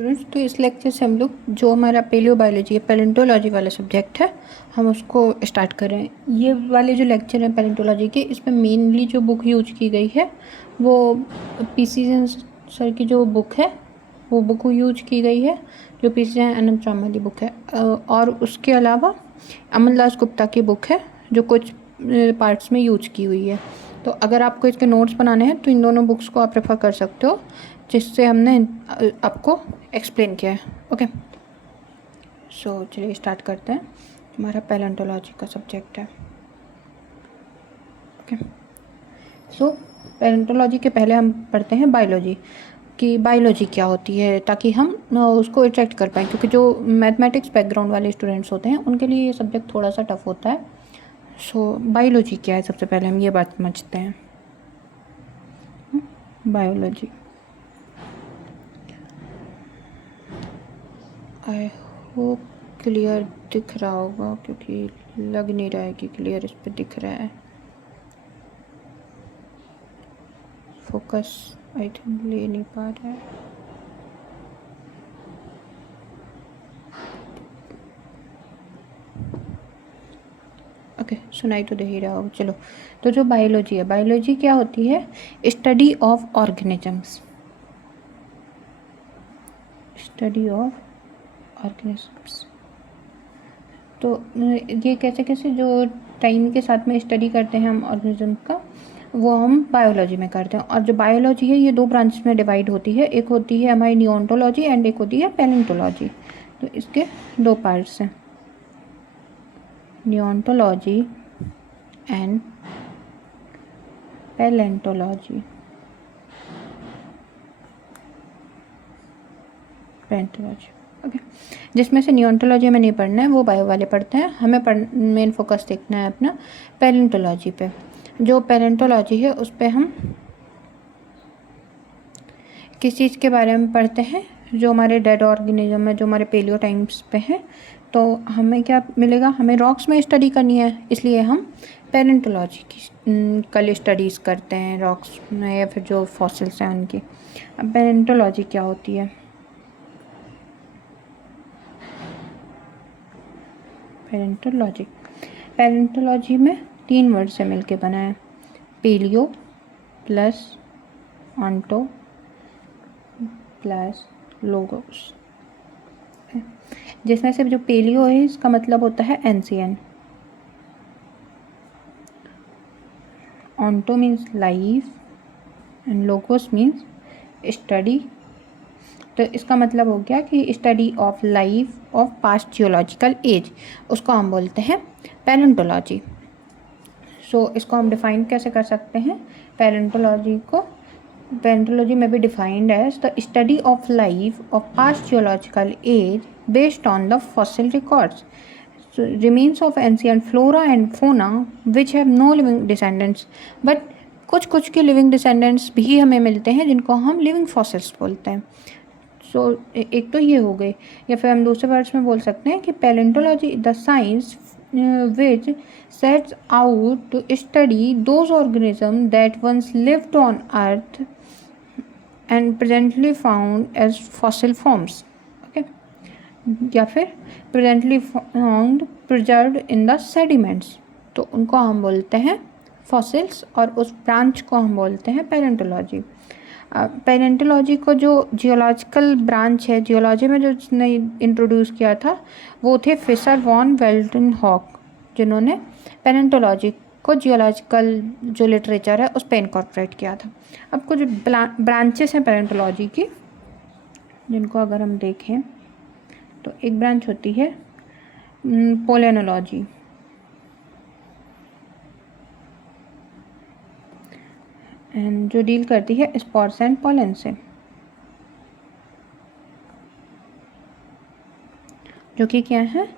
Students, तो इस lecture से हम लोग जो हमारा पेलियोबायोलॉजी या पैलेंटोलॉजी वाला सब्जेक्ट है हम उसको स्टार्ट कर रहे हैं। ये वाले जो लेक्चर हैं पैलेंटोलॉजी के, इसमें मेनली जो बुक यूज की गई है वो पीसी सर की जो बुक है वो बुक यूज की गई है, जो पीसी अनंत राम वाली बुक है। और उसके अलावा अमरदास गुप्ता की बुक है जो कुछ पार्ट्स में यूज की हुई है। तो अगर आपको इसके नोट्स बनाने हैं तो इन दोनों बुक्स को आप रेफ़र कर सकते हो जिससे हमने आपको एक्सप्लेन किया है। ओके, सो चलिए स्टार्ट करते हैं। हमारा पैलेंटोलॉजी का सब्जेक्ट है। ओके, सो पैलेंटोलॉजी के पहले हम पढ़ते हैं बायोलॉजी कि बायोलॉजी क्या होती है, ताकि हम उसको अट्रैक्ट कर पाएँ, क्योंकि जो मैथमेटिक्स बैकग्राउंड वाले स्टूडेंट्स होते हैं उनके लिए ये सब्जेक्ट थोड़ा सा टफ होता है। सो बायोलॉजी क्या है, सबसे पहले हम ये बात समझते हैं। बायोलॉजी, आई होप क्लियर दिख रहा होगा, क्योंकि लग नहीं रहा है कि क्लियर इस पर दिख रहा है। फोकस आई थिंक ले नहीं पा रहा है। ओके, सुनाई तो दे ही रहा होगा। चलो, तो जो बायोलॉजी है, बायोलॉजी क्या होती है? Study of organisms, study of organisms. तो ये कैसे कैसे जो टाइम के साथ में स्टडी करते हैं हम ऑर्गेनिज्म का, वो हम बायोलॉजी में करते हैं। और जो बायोलॉजी है ये दो ब्रांच में डिवाइड होती है, एक होती है हमारी नियोंटोलॉजी एंड एक होती है पैलेंटोलॉजी। तो इसके दो पार्ट्स हैं, नियोंटोलॉजी एंड पैलेंटोलॉजी। ओके, जिसमें से नियोंटोलॉजी हमें नहीं पढ़ना है, वो बायो वाले पढ़ते हैं। हमें मेन फोकस देखना है अपना पैलेंटोलॉजी पे। जो पैलेंटोलॉजी है उस पे हम किस चीज़ के बारे में पढ़ते हैं? जो हमारे डेड ऑर्गेनिज्म है, जो हमारे पेलियो टाइम्स पे हैं। तो हमें क्या मिलेगा? हमें रॉक्स में स्टडी करनी है, इसलिए हम पैलेंटोलॉजी की कल स्टडीज़ करते हैं रॉक्स में या फिर जो फॉसिल्स हैं उनकी। अब पैलेंटोलॉजी क्या होती है? पैलेंटोलॉजी, पैलेंटोलॉजी में 3 वर्ड से मिलके बना है, paleo plus onto plus logos. जिसमें से जो पेलियो है इसका मतलब होता है ancient, onto means life and logos means study. तो इसका मतलब हो गया कि study of life of past geological age, उसको हम बोलते हैं पैलेंटोलॉजी। सो इसको हम डिफाइन कैसे कर सकते हैं? पैलेंटोलॉजी को, पैलेंटोलॉजी में भी defined as the study of life of past geological age based on the fossil records, remains of ancient flora and fauna which have no living descendants। But कुछ कुछ के लिविंग डिसेंडेंट्स भी हमें मिलते हैं जिनको हम लिविंग फॉसिल्स बोलते हैं। सो एक तो ये हो गई, या फिर हम दूसरे वर्ड्स में बोल सकते हैं कि palaeontology the science which sets out to study those organisms that once lived on earth and presently found as fossil forms। okay, या फिर presently found preserved in the sediments, तो उनको हम बोलते हैं फॉसिल्स, और उस ब्रांच को हम बोलते हैं पैलेंटोलॉजी। पैलेंटोलॉजी को जो जियोलॉजिकल ब्रांच है, जियोलॉजी में जो जिसने इंट्रोड्यूस किया था वो थे फिशर वॉन वेल्डनहॉक, जिन्होंने पैलेंटोलॉजी को जियोलॉजिकल जो लिटरेचर है उस पर इनकॉर्पोरेट किया था। अब कुछ ब्रांचेस हैं पैलेंटोलॉजी की जिनको अगर हम देखें तो एक ब्रांच होती है पोलेनोलॉजी, एंड जो डील करती है स्पॉर्स एंड पॉलन से, जो कि क्या है?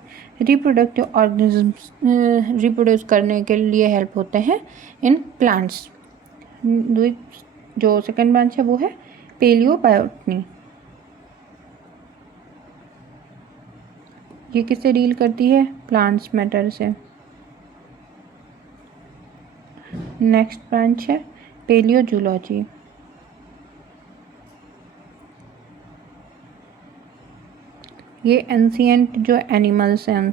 रिप्रोडक्टिव ऑर्गेनिजम्स रिप्रोड्यूस करने के लिए हेल्प होते हैं इन प्लांट्स। जो सेकंड ब्रांच है वो है पेलियोबायोटनी, ये किससे डील करती है? प्लांट्स मैटर से। नेक्स्ट ब्रांच है पेलियोजूलॉजी, ये एंशिएंट जो एनिमल्स हैं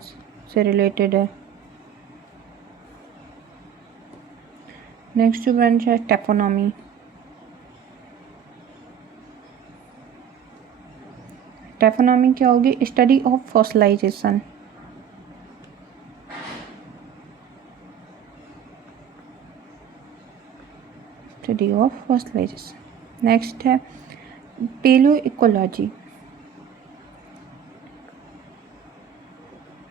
से रिलेटेड है। नेक्स्ट जो ब्रांच है टेपोनॉमी। टेपोनॉमी क्या होगी? Study of fossilisation. Study of fossilisation. Next है पेलियो इकोलॉजी।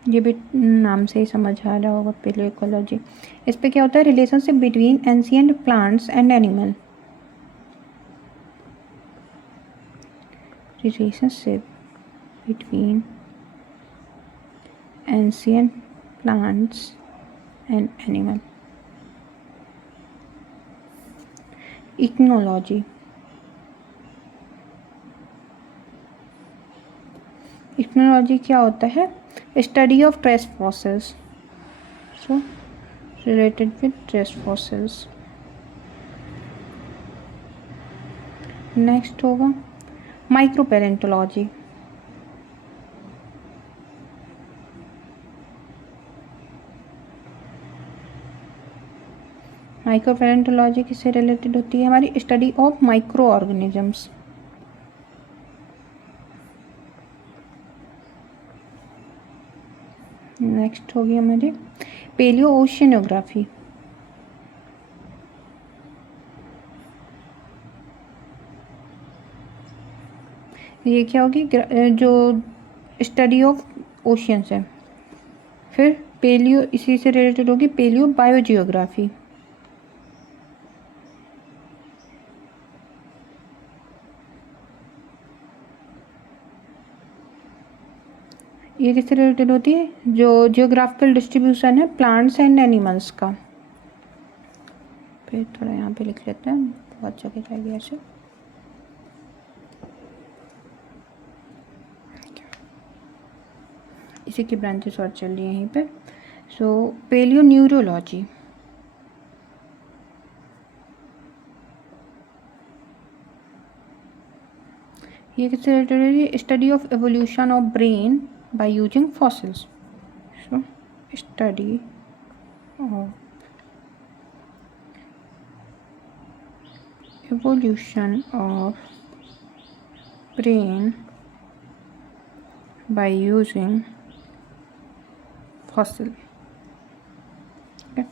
ये भी नाम से ही समझ आ रहा होगा, पेलियो इकोलॉजी। इस पे क्या होता है? Relationship between ancient plants and animal. Relationship between ancient plants and animal. Ichnology. Ichnology क्या होता है? Study of trace fossils. So related with trace fossils. Next होगा माइक्रोपेरेंटोलॉजी। माइक्रोपेरेंटोलॉजी किससे रिलेटेड होती है? हमारी study of microorganisms. Next होगी हमारी पेलियो ओशियनोग्राफी। ये क्या होगी? जो स्टडी ऑफ ओशियंस है। फिर पेलियो इसी से रिलेटेड होगी पेलियो बायोजियोग्राफी। ये किससे रिलेटेड होती है? जो जियोग्राफिकल डिस्ट्रीब्यूशन है प्लांट्स एंड एनिमल्स का। फिर थोड़ा यहाँ पे लिख लेते हैं, बहुत जगह जाएगी ऐसे। इसी की ब्रांचेस और चल रही है यहीं पे। सो पेलियो न्यूरोलॉजी। ये किससे रिलेटेड है? Study of evolution of brain by using fossils. So study of evolution of brain by using fossil. Okay.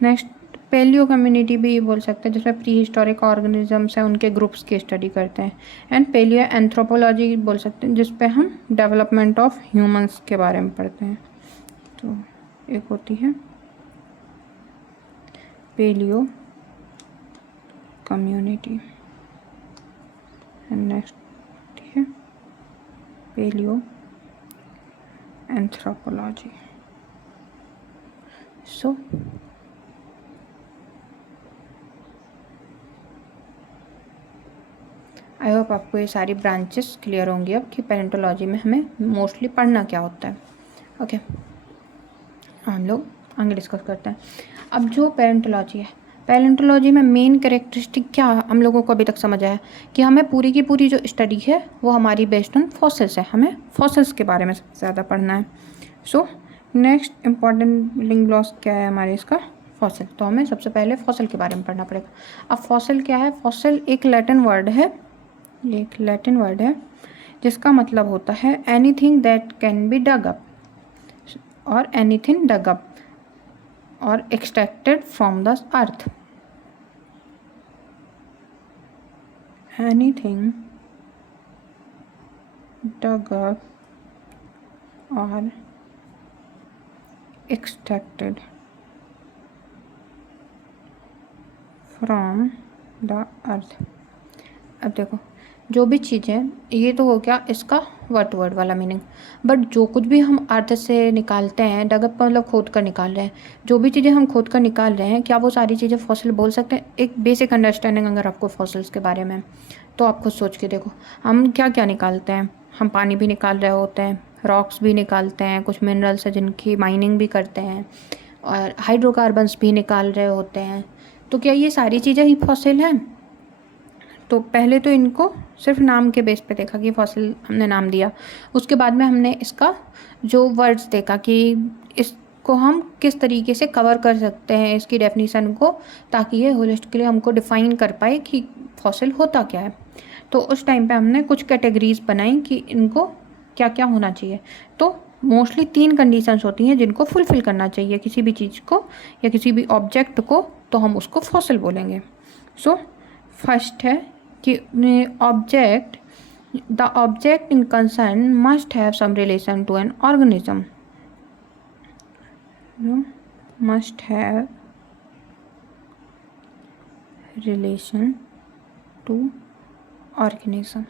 Next paleo community भी बोल सकते हैं, जिसमें प्री हिस्टोरिक ऑर्गेनिजम्स हैं उनके ग्रुप्स की स्टडी करते हैं। एंड पेलियो एंथ्रोपोलॉजी बोल सकते हैं, जिस पे हम डेवलपमेंट ऑफ ह्यूमंस के बारे में पढ़ते हैं। तो एक होती है पेलियो कम्युनिटी एंड नेक्स्ट होती है paleo anthropology. So I hope आपको ये सारी ब्रांचेस क्लियर होंगी अब कि पेरेंटोलॉजी में हमें मोस्टली पढ़ना क्या होता है। ओके, हम लोग आगे डिस्कस करते हैं। अब जो पेरेंटोलॉजी है, पेरेंटोलॉजी में मेन कैरेक्टरिस्टिक क्या हम लोगों को अभी तक समझ आया कि हमें पूरी की पूरी जो स्टडी है वो हमारी बेस्ड ऑन फॉसिल्स है। हमें फॉसिल्स के बारे में सबसे ज़्यादा पढ़ना है। So next important building blocks क्या है हमारे इसका? फॉसिल। तो हमें सबसे पहले फॉसिल के बारे में पढ़ना पड़ेगा। अब फॉसिल क्या है? फॉसिल एक लैटिन वर्ड है, ये एक लैटिन वर्ड है जिसका मतलब होता है anything that can be dug up or anything dug up or extracted from the earth. Anything dug up or extracted from the earth. अब देखो, जो भी चीज़ें, ये तो हो गया इसका वर्ड वाला मीनिंग, बट जो कुछ भी हम अर्थ से निकालते हैं, डगअप मतलब खोद कर निकाल रहे हैं, जो भी चीज़ें हम खोद कर निकाल रहे हैं, क्या वो सारी चीज़ें फॉसिल बोल सकते हैं? एक बेसिक अंडरस्टैंडिंग अगर आपको फॉसिल्स के बारे में, तो आप खुद सोच के देखो हम क्या क्या निकालते हैं। हम पानी भी निकाल रहे होते हैं, रॉक्स भी निकालते हैं, कुछ मिनरल्स है जिनकी माइनिंग भी करते हैं, और हाइड्रोकार्बन्स भी निकाल रहे होते हैं। तो क्या ये सारी चीज़ें ही फॉसिल हैं? तो पहले तो इनको सिर्फ नाम के बेस पे देखा कि फॉसिल हमने नाम दिया, उसके बाद में हमने इसका जो वर्ड्स देखा कि इसको हम किस तरीके से कवर कर सकते हैं इसकी डेफिनेशन को, ताकि ये होलिस्टिकली हमको डिफ़ाइन कर पाए कि फॉसिल होता क्या है। तो उस टाइम पे हमने कुछ कैटेगरीज बनाई कि इनको क्या क्या होना चाहिए। तो मोस्टली 3 कंडीशंस होती हैं जिनको फुलफ़िल करना चाहिए किसी भी चीज़ को या किसी भी ऑब्जेक्ट को, तो हम उसको फॉसिल बोलेंगे। सो फर्स्ट है कि the object in concern must have some relation to an organism, must have relation to organism.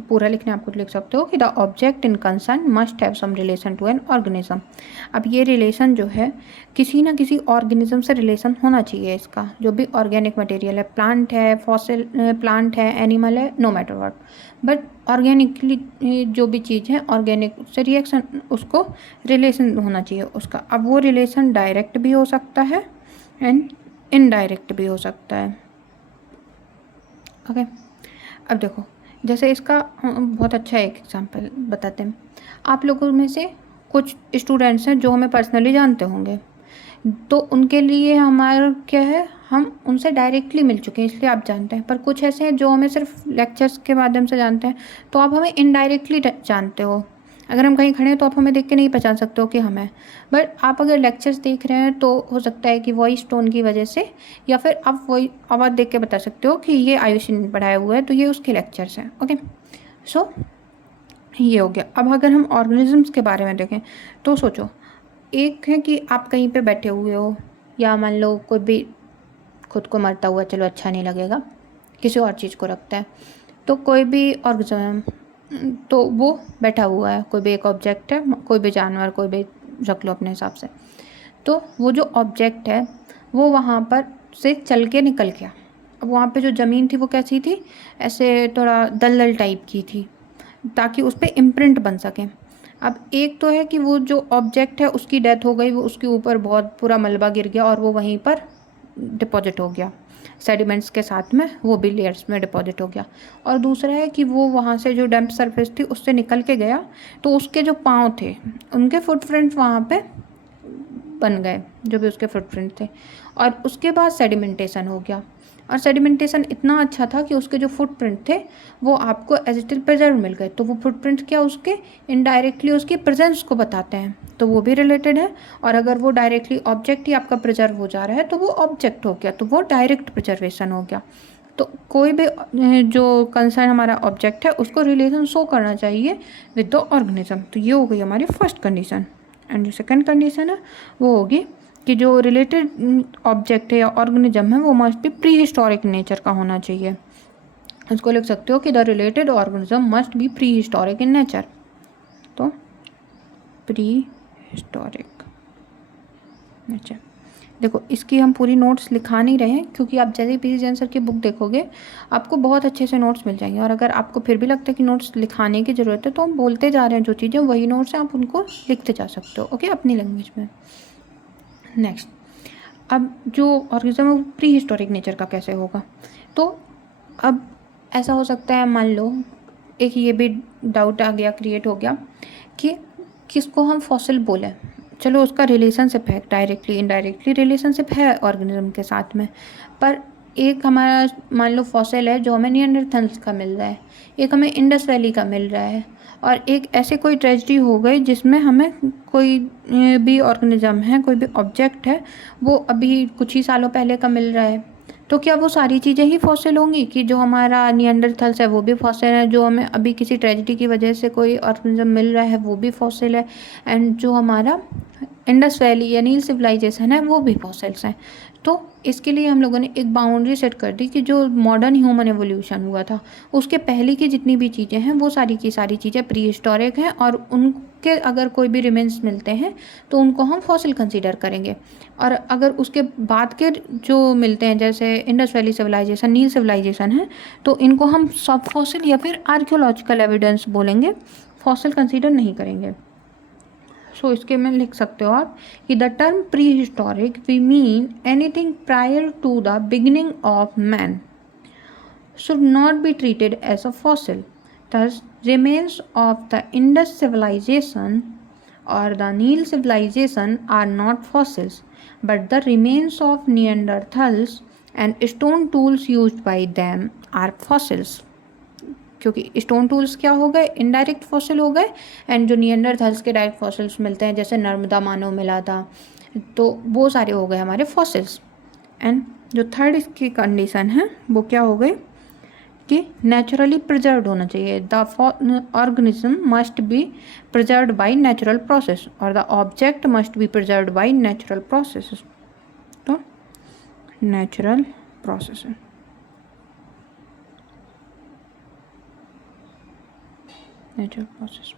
पूरा लिखने आप कुछ लिख सकते हो कि the object in concern must have some relation to an organism. अब ये रिलेशन जो है किसी ना किसी ऑर्गेनिज्म से रिलेशन होना चाहिए इसका, जो भी ऑर्गेनिक मटेरियल है, प्लांट है, फॉसिल प्लांट है, एनिमल है, no matter what, but organically जो भी चीज़ है ऑर्गेनिक से रिएक्शन उसको रिलेशन होना चाहिए उसका। अब वो रिलेशन डायरेक्ट भी हो सकता है एंड इनडायरेक्ट भी हो सकता है। ओके अब देखो, जैसे इसका बहुत अच्छा एक एग्जांपल बताते हैं। आप लोगों में से कुछ स्टूडेंट्स हैं जो हमें पर्सनली जानते होंगे, तो उनके लिए हमारा क्या है, हम उनसे डायरेक्टली मिल चुके हैं इसलिए आप जानते हैं। पर कुछ ऐसे हैं जो हमें सिर्फ लेक्चर्स के माध्यम से जानते हैं, तो आप हमें इनडायरेक्टली जानते हो। अगर हम कहीं खड़े हैं तो आप हमें देख के नहीं पहचान सकते हो कि हम हैं, बट आप अगर लेक्चर्स देख रहे हैं तो हो सकता है कि वॉइस टोन की वजह से, या फिर आप वही आवाज़ देख के बता सकते हो कि ये आयुषी ने पढ़ाया हुआ है तो ये उसके लेक्चर्स हैं। ओके सो ये हो गया। अब अगर हम ऑर्गेनिजम्स के बारे में देखें तो सोचो, एक है कि आप कहीं पे बैठे हुए हो, या मान लो कोई भी खुद को मरता हुआ, चलो अच्छा नहीं लगेगा, किसी और चीज़ को रखता है, तो कोई भी ऑर्गेनिज्म तो वो बैठा हुआ है, कोई भी एक ऑब्जेक्ट है, कोई भी जानवर, कोई भी रख लो अपने हिसाब से। तो वो जो ऑब्जेक्ट है वो वहाँ पर से चल के निकल गया। अब वहाँ पे जो ज़मीन थी वो कैसी थी, ऐसे थोड़ा दलदल टाइप की थी, ताकि उस पर इम्प्रिंट बन सके। अब एक तो है कि वो जो ऑब्जेक्ट है उसकी डेथ हो गई, वो उसके ऊपर बहुत पूरा मलबा गिर गया और वो वहीं पर डिपॉजिट हो गया, सेडिमेंट्स के साथ में वो भी लेयर्स में डिपॉजिट हो गया। और दूसरा है कि वो वहाँ से जो डैम्प सरफेस थी उससे निकल के गया, तो उसके जो पाँव थे उनके फुटप्रिंट्स वहाँ पे बन गए, जो भी उसके फुटप्रिंट थे, और उसके बाद सेडिमेंटेशन हो गया। और सेडिमेंटेशन इतना अच्छा था कि उसके जो फुटप्रिंट थे वो आपको एज इट इज प्रिजर्व मिल गए। तो वो फुटप्रिंट क्या उसके इनडायरेक्टली उसकी प्रेजेंस को बताते हैं, तो वो भी रिलेटेड है। और अगर वो डायरेक्टली ऑब्जेक्ट ही आपका प्रिजर्व हो जा रहा है तो वो ऑब्जेक्ट हो गया, तो वो डायरेक्ट प्रिजर्वेशन हो गया। तो कोई भी जो कंसर्न हमारा ऑब्जेक्ट है उसको रिलेशन शो करना चाहिए विद द ऑर्गेनिज्म। तो ये हो गई हमारी फर्स्ट कंडीशन। एंड जो सेकंड कंडीशन है वो होगी कि जो रिलेटेड ऑब्जेक्ट है या ऑर्गेनिज्म है वो must be pre historic nature का होना चाहिए। इसको लिख सकते हो कि the related organism must B pre historic in nature. तो प्री हिस्टोरिक नेचर, देखो इसकी हम पूरी नोट्स लिखा नहीं रहे हैं, क्योंकि आप जैसे पीसी जैन सर की बुक देखोगे आपको बहुत अच्छे से नोट्स मिल जाएंगे। और अगर आपको फिर भी लगता है कि नोट्स लिखाने की ज़रूरत है तो हम बोलते जा रहे हैं जो चीज़ें वही नोट्स हैं, आप उनको लिखते जा सकते हो ओके अपनी लैंग्वेज में। नेक्स्ट, अब जो ऑर्गेनिज्म है प्री हिस्टोरिक नेचर का कैसे होगा, तो अब ऐसा हो सकता है, मान लो एक ये भी डाउट आ गया, क्रिएट हो गया कि किसको हम फॉसिल बोलें। चलो उसका रिलेशनशिप है, डायरेक्टली इनडायरेक्टली रिलेशनशिप है ऑर्गेनिज्म के साथ में, पर एक हमारा मान लो फॉसिल है जो हमें निएंडरथैल्स का मिल रहा है, एक हमें इंडस वैली का मिल रहा है, और एक ऐसे कोई ट्रेजेडी हो गई जिसमें हमें कोई भी ऑर्गेनिज्म है, कोई भी ऑब्जेक्ट है वो अभी कुछ ही सालों पहले का मिल रहा है। तो क्या वो सारी चीज़ें ही फॉसिल होंगी कि जो हमारा निएंडरथैल्स है वो भी फॉसिल है, जो हमें अभी किसी ट्रेजेडी की वजह से कोई ऑर्गेनिज्म मिल रहा है वो भी फॉसिल है, एंड जो हमारा इंडस वैली या नील सिविलाइजेशन है वो भी फॉसिल्स हैं। तो इसके लिए हम लोगों ने एक बाउंड्री सेट कर दी कि जो मॉडर्न ह्यूमन एवोल्यूशन हुआ था उसके पहले की जितनी भी चीज़ें हैं वो सारी की सारी चीज़ें प्री हिस्टोरिक हैं, और उनके अगर कोई भी रिमेन्स मिलते हैं तो उनको हम फॉसिल कंसीडर करेंगे। और अगर उसके बाद के जो मिलते हैं जैसे इंडस वैली सिविलाइजेशन, नील सिविलाइजेशन है, तो इनको हम सब फॉसिल या फिर आर्कियोलॉजिकल एविडेंस बोलेंगे, फॉसिल कंसीडर नहीं करेंगे। सो इसके में लिख सकते हो आप कि the term prehistoric we mean anything prior to the beginning of man should not be treated as a fossil. Thus, remains of the Indus civilization or the Nile civilization are not fossils, but the remains of Neanderthals and stone tools used by them are fossils. क्योंकि stone tools क्या हो गए, indirect fossil हो गए, and जो Neanderthals के direct fossils मिलते हैं जैसे नर्मदा मानव मिला था, तो वो सारे हो गए हमारे फॉसिल्स। एंड जो थर्ड इसकी कंडीशन है वो क्या हो गई कि नेचुरली प्रिजर्व होना चाहिए। The organism must be preserve by natural process और the object must be preserve by natural process. तो नेचुरल प्रोसेस नेचुरल प्रोसेस।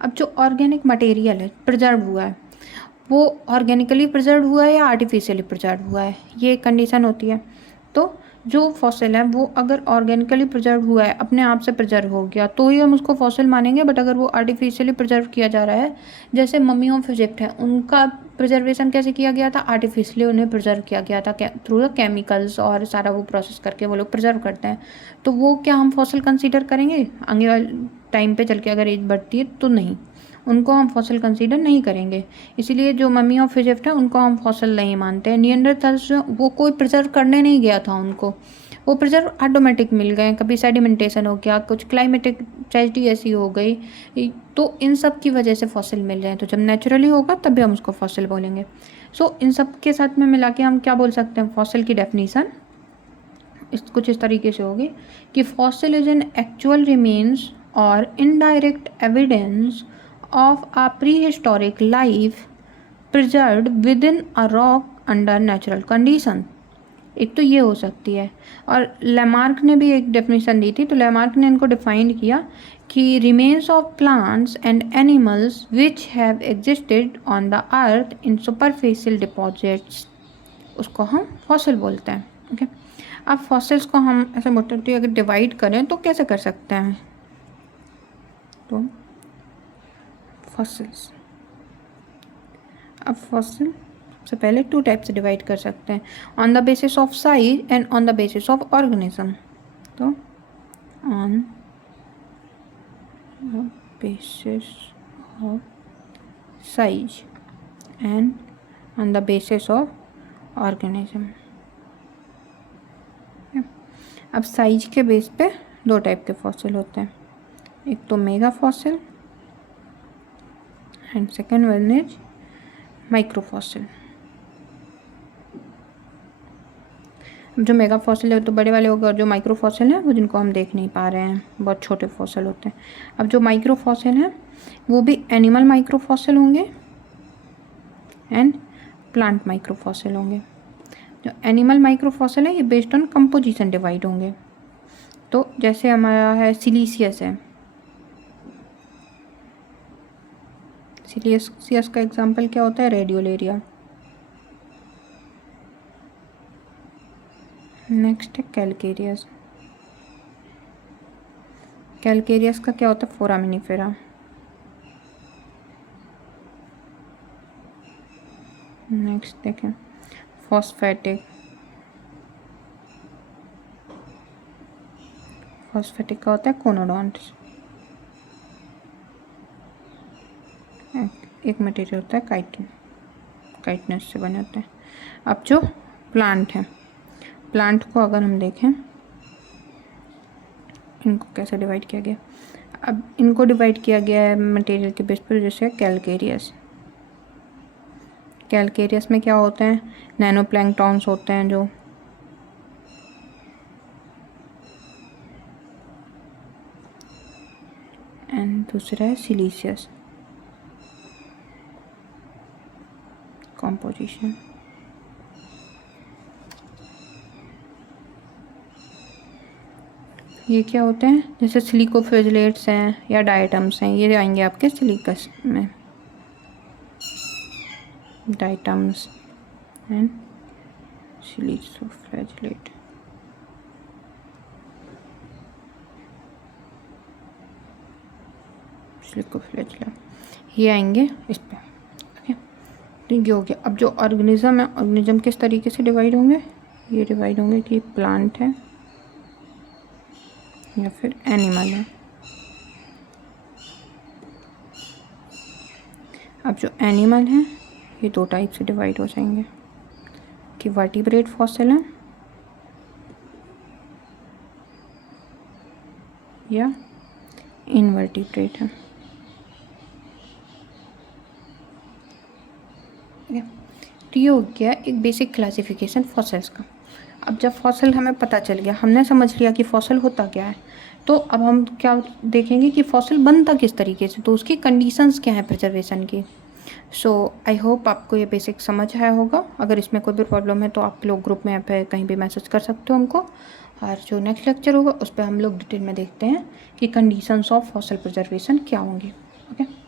अब जो ऑर्गेनिक मटेरियल है प्रिजर्व हुआ है, वो ऑर्गेनिकली प्रिजर्व हुआ है या आर्टिफिशियली प्रिजर्व हुआ है, ये कंडीशन होती है। तो जो फॉसिल है वो अगर ऑर्गेनिकली प्रिजर्व हुआ है, अपने आप से प्रिजर्व हो गया, तो ही हम उसको फॉसिल मानेंगे। बट अगर वो आर्टिफिशियली प्रिजर्व किया जा रहा है, जैसे मम्मी ऑफ इजिप्ट है, उनका प्रिजर्वेशन कैसे किया गया था, आर्टिफिशियली उन्हें प्रिजर्व किया गया था थ्रू द केमिकल्स, और सारा वो प्रोसेस करके वो लोग प्रिजर्व करते हैं। तो वो क्या हम फॉसिल कंसीडर करेंगे आगे वाले टाइम पे चल के, अगर एज बढ़ती है तो नहीं, उनको हम फॉसिल कंसीडर नहीं करेंगे। इसीलिए जो मम्मी ऑफ इजिप्ट है उनको हम फॉसिल नहीं मानते हैं। नियंडरथल्स वो कोई प्रिजर्व करने नहीं गया था उनको, वो प्रिजर्व ऑटोमेटिक मिल गए, कभी सेडिमेंटेशन हो गया, कुछ क्लाइमेटिक ट्रेजेडी ऐसी हो गई, तो इन सब की वजह से फॉसिल मिल जाए। तो जब नेचुरली होगा तभी हम उसको फॉसिल बोलेंगे। सो इन सब के साथ में मिला के हम क्या बोल सकते हैं, फॉसिल की डेफिनीसन कुछ इस तरीके से होगी कि fossil is an actual remains और indirect evidence of a prehistoric life preserved within a rock under natural condition। एक तो ये हो सकती है। और लैमार्क ने भी एक डेफिनेशन दी थी, तो लैमार्क ने इनको डिफाइन किया कि remains of plants and animals which have existed on the earth in superficial deposits, उसको हम फॉसिल बोलते हैं। ओके, अब फॉसिल्स को हम ऐसे मोटे अगर डिवाइड करें तो कैसे कर सकते हैं, तो फॉसिल्स, अब फॉसिल सबसे पहले टू टाइप से डिवाइड कर सकते हैं, on the basis of size and on the basis of organism. तो on the basis of size and on the basis of organism. अब साइज के बेस पे दो टाइप के फॉसिल होते हैं, एक तो mega fossil and second one is microfossil. जो मेगा फॉसिल है तो बड़े वाले हो गए, और जो माइक्रोफॉसिल है वो जिनको हम देख नहीं पा रहे हैं, बहुत छोटे फॉसिल होते हैं। अब जो माइक्रोफॉसिल है वो भी एनिमल माइक्रोफॉसिल होंगे एंड प्लांट माइक्रोफॉसिल होंगे। जो एनिमल माइक्रोफॉसिल है ये बेस्ड ऑन कंपोजिशन डिवाइड होंगे। तो जैसे हमारा है सिलीशियस है, सिलीशियस का एग्जाम्पल क्या होता है, रेडियोलेरिया। नेक्स्ट है कैलकेरियस, कैलकेरियस का क्या होता है, फोरामिनीफेरा। नेक्स्ट देखें फॉस्फेटिक, फॉस्फेटिक का होता है कोनोडोंट्स। एक मटेरियल होता है काइटिन, काइटनस से बने होते हैं। अब जो प्लांट है, प्लांट को अगर हम देखें इनको कैसे डिवाइड किया गया, अब इनको डिवाइड किया गया है मटेरियल के बेस पर, जैसे कैलकेरियस। कैलकेरियस में क्या होते हैं, नैनो प्लैंकटॉन्स होते हैं जो, एंड दूसरा है सिलीशियस कॉम्पोजिशन। ये क्या होते हैं, जैसे सिलिकोफ्लेजेलेट्स हैं या डायटम्स हैं, ये आएंगे आपके सिलिकस में, डायटम्स एंड सिलिकोफ्लेजेलेट। सिलिकोफ्लेजेलेट ये आएंगे इस पे। ओके, तो ये हो गया। अब जो ऑर्गेनिज्म है, ऑर्गेनिज्म किस तरीके से डिवाइड होंगे, ये डिवाइड होंगे कि प्लांट है, या फिर एनिमल है। अब जो एनिमल हैं ये दो टाइप से डिवाइड हो जाएंगे कि वर्टिब्रेट फॉसिल है या इनवर्टिब्रेट है। तो ये हो गया एक बेसिक क्लासिफिकेशन फॉसिल्स का। अब जब फॉसिल हमें पता चल गया, हमने समझ लिया कि फॉसिल होता क्या है, तो अब हम क्या देखेंगे कि फॉसिल बनता किस तरीके से, तो उसकी कंडीशंस क्या हैं प्रिजर्वेशन की। सो आई होप आपको ये बेसिक समझ आया होगा। अगर इसमें कोई भी प्रॉब्लम है तो आप लोग ग्रुप में पे कहीं भी मैसेज कर सकते हो हमको, और जो नेक्स्ट लेक्चर होगा उस पर हम लोग डिटेल में देखते हैं कि कंडीशंस ऑफ फॉसिल प्रिजर्वेशन क्या होंगी। ओके।